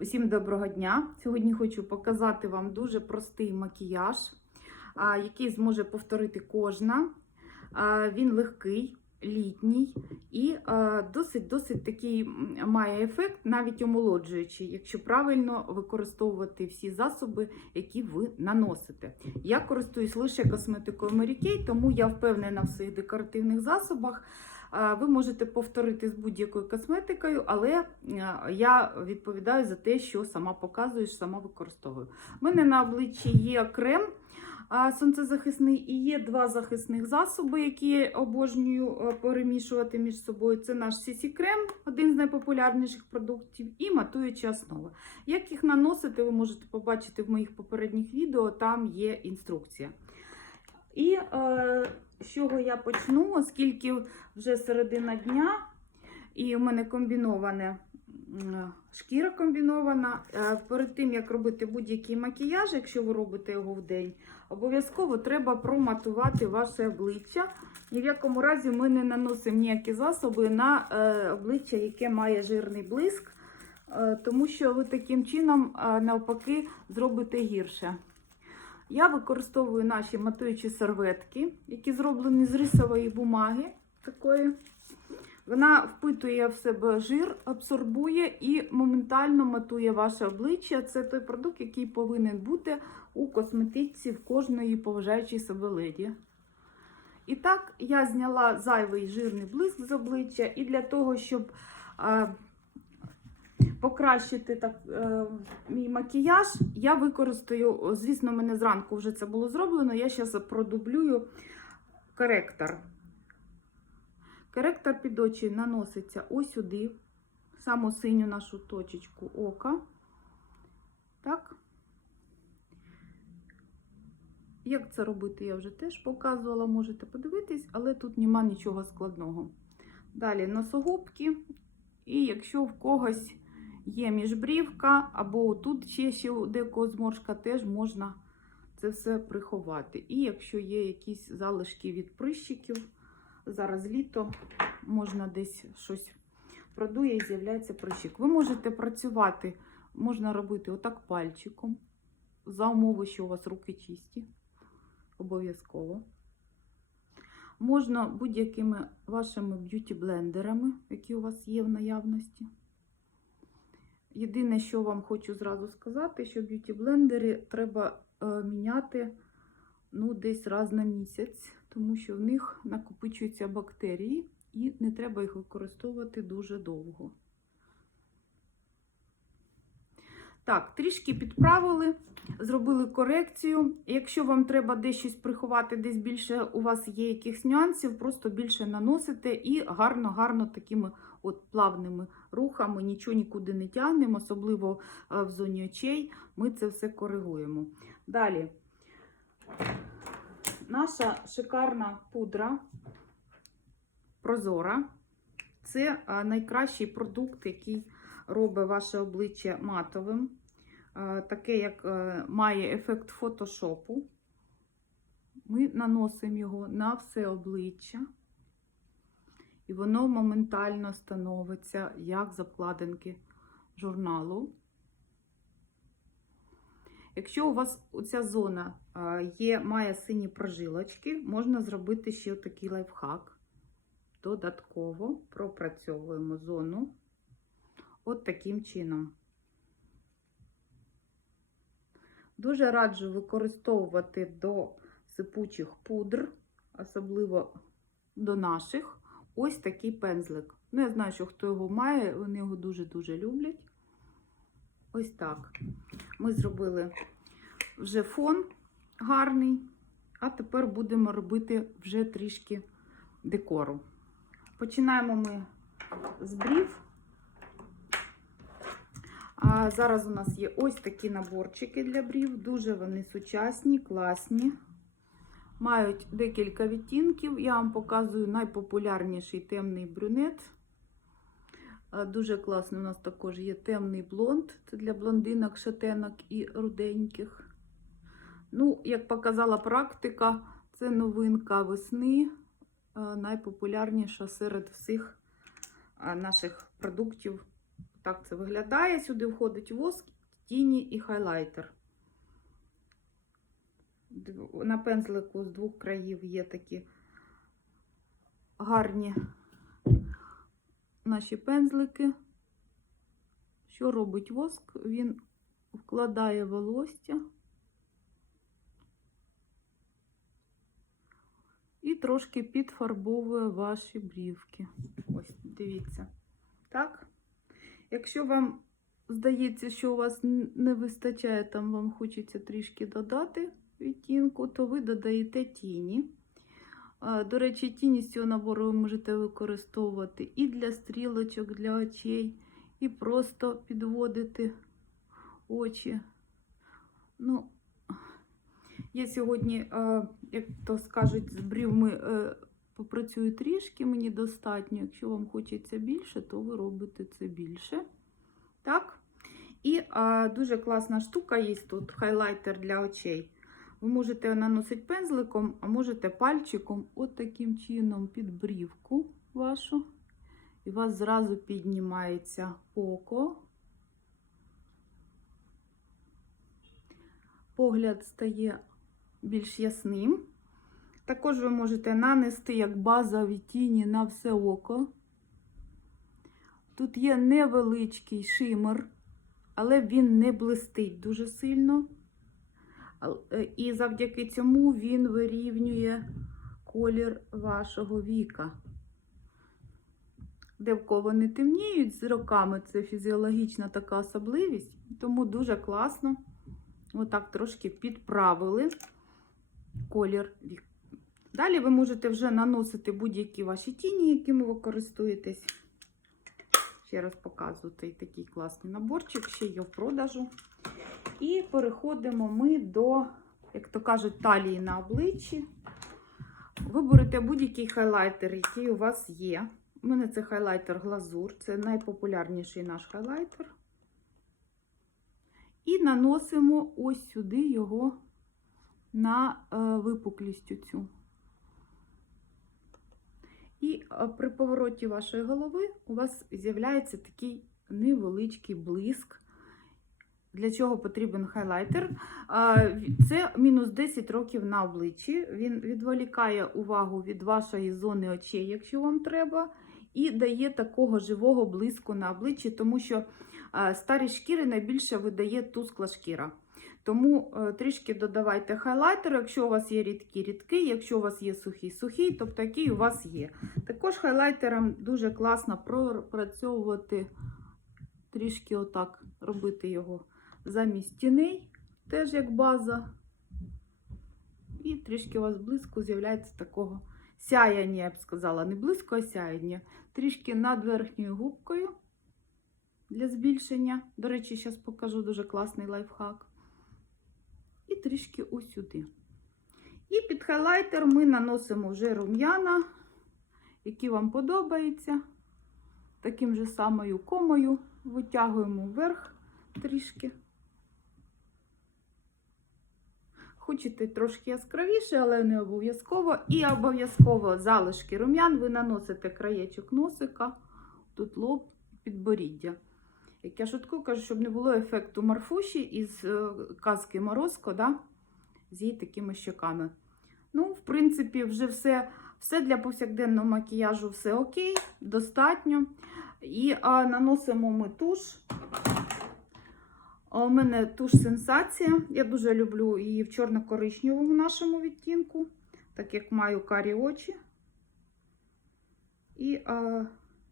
Усім доброго дня! Сьогодні хочу показати вам дуже простий макіяж, який зможе повторити кожна. Він легкий, літній і досить-досить такий має ефект, навіть омолоджуючий, якщо правильно використовувати всі засоби, які ви наносите. Я користуюсь лише косметикою Mary тому я впевнена в своїх декоративних засобах. Ви можете повторити з будь-якою косметикою, але е, я відповідаю за те, що сама показую, що сама використовую. У мене на обличчі є крем сонцезахисний і є два захисних засоби, які обожнюю е, перемішувати між собою. Це наш CC крем, один з найпопулярніших продуктів, і матуюча основа. Як їх наносити, ви можете побачити в моїх попередніх відео, там є інструкція. І е, з чого я почну, оскільки вже середина дня, і у мене комбіноване шкіра комбінована. Е, Перед тим, як робити будь-який макіяж, якщо ви робите його в день, обов'язково треба проматувати ваше обличчя. Ні в якому разі ми не наносимо ніякі засоби на е, обличчя, яке має жирний блиск, е, тому що ви таким чином, навпаки, зробите гірше. Я використовую наші матуючі серветки, які зроблені з рисової бумаги. Такої. Вона впитує в себе жир, абсорбує і моментально матує ваше обличчя. Це той продукт, який повинен бути у косметичці в кожної поважаючій себе леді. І так, я зняла зайвий жирний блиск з обличчя, і для того, щоб покращити так, е, мій макіяж, я використаю, звісно, мене зранку вже це було зроблено. Я зараз продублюю коректор. Коректор під очі наноситься ось сюди, саму синю нашу точечку ока. Так. Як це робити, я вже теж показувала, можете подивитись, але тут нема нічого складного. Далі носогубки. І якщо в когось є міжбрівка, або тут ще, ще декого зморшка, теж можна це все приховати. І якщо є якісь залишки від прищиків, зараз літо, можна десь щось продує і з'являється прищик. Ви можете працювати, можна робити отак пальчиком, за умови, що у вас руки чисті, обов'язково. Можна будь-якими вашими б'юті-блендерами, які у вас є в наявності. Єдине, що вам хочу зразу сказати, що б'юті-блендери треба е, міняти ну, десь раз на місяць, тому що в них накопичуються бактерії і не треба їх використовувати дуже довго. Так, трішки підправили, зробили корекцію. Якщо вам треба десь щось приховати, десь більше у вас є якихось нюансів, просто більше наносите і гарно-гарно такими от плавними рухами, нічого нікуди не тягнемо, особливо е, в зоні очей, ми це все коригуємо. Далі, наша шикарна пудра прозора. Це е, найкращий продукт, який робить ваше обличчя матовим. Е, Таке, як має ефект фотошопу. Ми наносимо його на все обличчя. І воно моментально становиться як з обкладинки журналу. Якщо у вас ця зона е, є, має сині прожилочки, можна зробити ще такий лайфхак. Додатково пропрацьовуємо зону от таким чином. Дуже раджу використовувати до сипучих пудр, особливо до наших, ось такий пензлик. Ну, я знаю, що хто його має, вони його дуже-дуже люблять. Ось так. Ми зробили вже фон гарний, а тепер будемо робити вже трішки декору. Починаємо ми з брів. А зараз у нас є ось такі наборчики для брів. Дуже вони сучасні, класні. Мають декілька відтінків. Я вам показую найпопулярніший темний брюнет. Дуже класний у нас також є темний блонд. Це для блондинок, шатенок і руденьких. Ну, як показала практика, це новинка весни, найпопулярніша серед всіх наших продуктів Так це виглядає. Сюди входить воск, тіні і хайлайтер. На пензлику з двох країв є такі гарні наші пензлики. Що робить воск? Він вкладає волосся і трошки підфарбовує ваші брівки. Ось, дивіться. Так? Якщо вам здається, що у вас не вистачає, там вам хочеться трішки додати відтінку, то ви додаєте тіні. До речі, тіні з цього набору ви можете використовувати і для стрілочок, для очей, і просто підводити очі. Ну, я сьогодні, е, як то скажуть, з брівми е, попрацюю трішки, мені достатньо. Якщо вам хочеться більше, то ви робите це більше. Так? І е, дуже класна штука є тут хайлайтер для очей. Ви можете наносити пензликом, а можете пальчиком, от таким чином, під брівку вашу. І у вас зразу піднімається око. Погляд стає більш ясним. Також ви можете нанести як базові тіні на все око. Тут є невеличкий шимер, але він не блистить дуже сильно. Е, І завдяки цьому він вирівнює колір вашого віка. Де в вони темніють з роками, це фізіологічна така особливість, тому дуже класно. Отак трошки підправили колір вік. Далі ви можете вже наносити будь-які ваші тіні, якими ви користуєтесь. Ще раз показую цей такий класний наборчик, ще є в продажу. І переходимо ми до, як то кажуть, талії на обличчі. Ви берете будь-який хайлайтер, який у вас є. У мене це хайлайтер глазур, це найпопулярніший наш хайлайтер. І наносимо ось сюди його на е, випуклістю цю. І е, при повороті вашої голови у вас з'являється такий невеличкий блиск. Для чого потрібен хайлайтер? Це мінус 10 років на обличчі. Він відволікає увагу від вашої зони очей, якщо вам треба, і дає такого живого блиску на обличчі, тому що старі шкіри найбільше видає тускла шкіра. Тому е, трішки додавайте хайлайтер, якщо у вас є рідкий рідкий, якщо у вас є сухий сухий, тобто який у вас є. Також хайлайтером дуже класно пропрацьовувати трішки отак, робити його замість тіней, теж як база. І трішки у вас блиску з'являється такого сяяння, я б сказала, не близько, а сяяння. Трішки над верхньою губкою для збільшення. До речі, зараз покажу дуже класний лайфхак. І трішки ось сюди. І під хайлайтер ми наносимо вже рум'яна, які вам подобаються. Таким же самою комою витягуємо вверх трішки. Хочете трошки яскравіше, але не обов'язково. І обов'язково залишки рум'ян ви наносите краєчок носика, тут лоб, підборіддя. Як я шутку кажу, щоб не було ефекту марфуші із е, казки Морозко, да? з її такими щоками. Ну, в принципі, вже все, все для повсякденного макіяжу все окей, достатньо. І а, наносимо ми туш. У мене туш сенсація. Я дуже люблю її в чорно-коричневому нашому відтінку, так як маю карі очі. І а,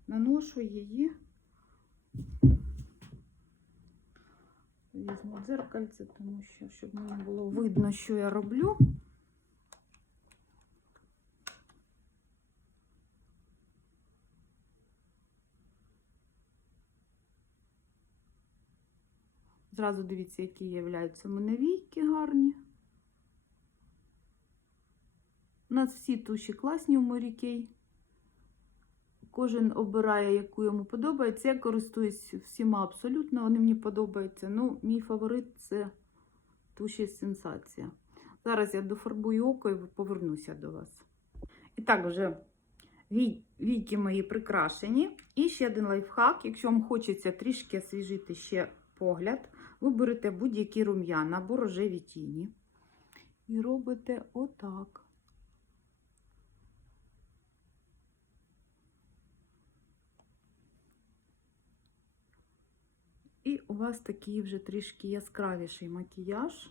наношу її. Візьму дзеркальце, тому що, щоб мені було видно, що я роблю. Зразу дивіться, які являються в мене війки гарні. У нас всі туші класні у Морікей. Кожен обирає, яку йому подобається. Я користуюсь всіма абсолютно, вони мені подобаються. Ну, мій фаворит це туші сенсація. Зараз я дофарбую око і повернуся до вас. І так, вже Вій- Війки мої прикрашені. І ще один лайфхак. Якщо вам хочеться трішки освіжити ще погляд, ви берете будь-які рум'яна або рожеві тіні. І робите отак. І у вас такий вже трішки яскравіший макіяж.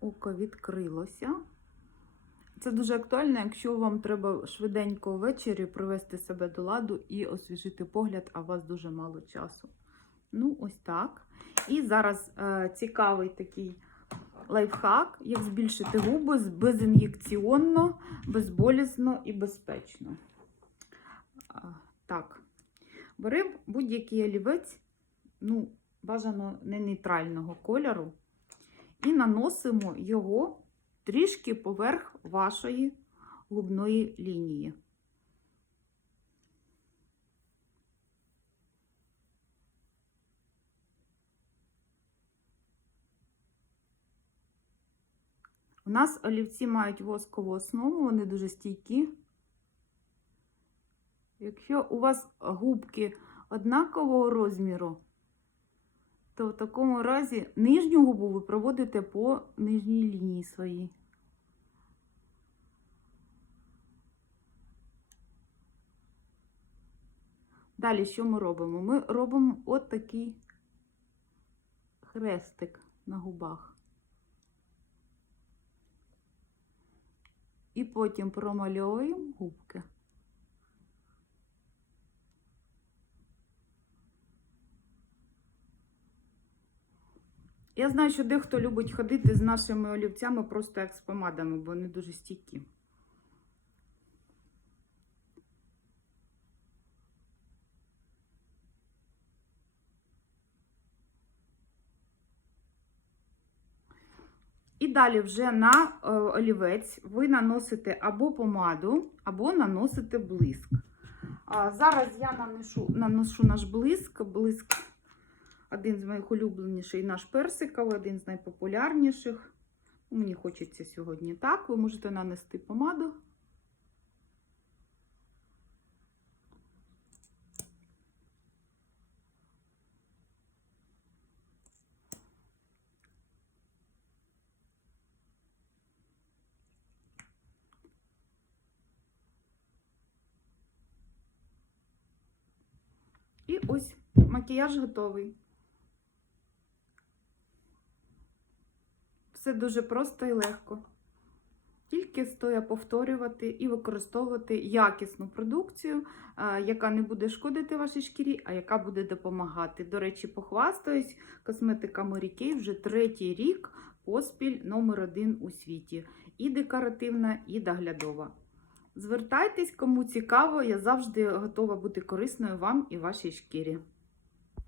Око відкрилося. Це дуже актуально, якщо вам треба швиденько ввечері привести себе до ладу і освіжити погляд, а у вас дуже мало часу. Ну, ось так. І зараз е, цікавий такий лайфхак, як збільшити губи безін'єкційно, безболісно і безпечно. А, так. Беремо будь-який олівець, ну, бажано не нейтрального кольору, і наносимо його трішки поверх вашої губної лінії. У нас олівці мають воскову основу, вони дуже стійкі. Якщо у вас губки однакового розміру, то в такому разі нижню губу ви проводите по нижній лінії своїй. Далі що ми робимо? Ми робимо от такий хрестик на губах. І потім промальовуємо губки. Я знаю, що дехто любить ходити з нашими олівцями просто як з помадами, бо вони дуже стійкі. І далі вже на е, олівець ви наносите або помаду, або наносите блиск. Зараз я наношу, наношу наш блиск. Блиск один з моїх улюбленіших, наш персиковий, один з найпопулярніших. Мені хочеться сьогодні так. Ви можете нанести помаду. І ось макіяж готовий. Все дуже просто і легко. Тільки стоя повторювати і використовувати якісну продукцію, яка не буде шкодити вашій шкірі, а яка буде допомагати. До речі, похвастаюсь, косметика Kay вже третій рік поспіль номер один у світі. І декоративна, і доглядова. Звертайтесь, кому цікаво, я завжди готова бути корисною вам і вашій шкірі.